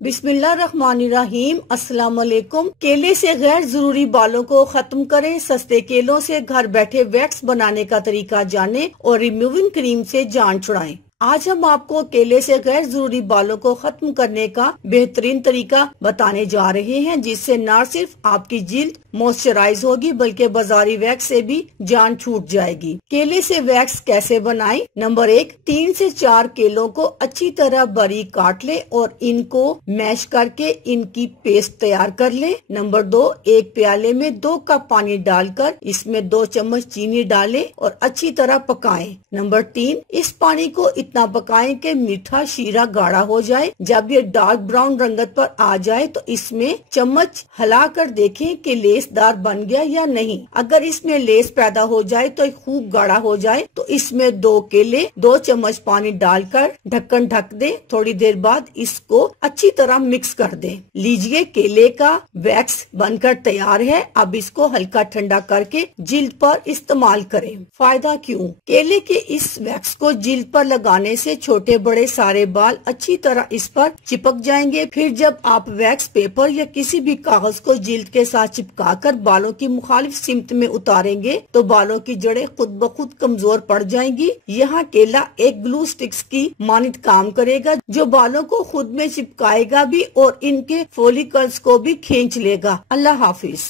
बिस्मिल्लाहिर्रहमानिर्रहीम। अस्सलाम वालेकुम। केले से गैर जरूरी बालों को खत्म करें। सस्ते केलों से घर बैठे वैक्स बनाने का तरीका जानें और रिमूविंग क्रीम से जान छुड़ाएं। आज हम आपको केले से गैर जरूरी बालों को खत्म करने का बेहतरीन तरीका बताने जा रहे हैं, जिससे न सिर्फ आपकी जिल्द मॉइस्चराइज होगी बल्कि बाजारी वैक्स से भी जान छूट जाएगी। केले से वैक्स कैसे बनाएं? नंबर 1, 3 से 4 केलों को अच्छी तरह बारीक काट लें और इनको मैश करके इनकी पेस्ट तैयार कर लें। नंबर 2, एक प्याले में 2 कप पानी डालकर इसमें 2 चम्मच चीनी डालें और अच्छी तरह पकाएं। नंबर 3, इस पानी को इतना पकाएं कि मीठा शीरा गाढ़ा हो जाए। जब ये डार्क ब्राउन रंगत पर आ जाए तो इसमें चम्मच हिलाकर देखें कि लेसदार बन गया या नहीं। अगर इसमें लेस पैदा हो जाए तो खूब गाढ़ा हो जाए तो इसमें 2 केले 2 चम्मच पानी डालकर ढक्कन ढक दें। थोड़ी देर बाद इसको अच्छी तरह मिक्स कर दें। लीजिए, केले का वैक्स बनकर तैयार है। अब इसको हल्का ठंडा करके जिल्द पर इस्तेमाल करें। फायदा क्यों? केले के इस वैक्स को जिल्द पर लगाने से छोटे बड़े सारे बाल अच्छी तरह इस पर चिपक जाएंगे। फिर जब आप वैक्स पेपर या किसी भी कागज को जिल्द के साथ चिपकाकर बालों की मुखालिफ सिमत में उतारेंगे तो बालों की जड़ें खुद ब खुद कमजोर पड़ जाएंगी। यहाँ केला एक ग्लू स्टिक्स की मानित काम करेगा, जो बालों को खुद में चिपकाएगा भी और इनके फॉलिकल्स को भी खींच लेगा। अल्लाह हाफिज।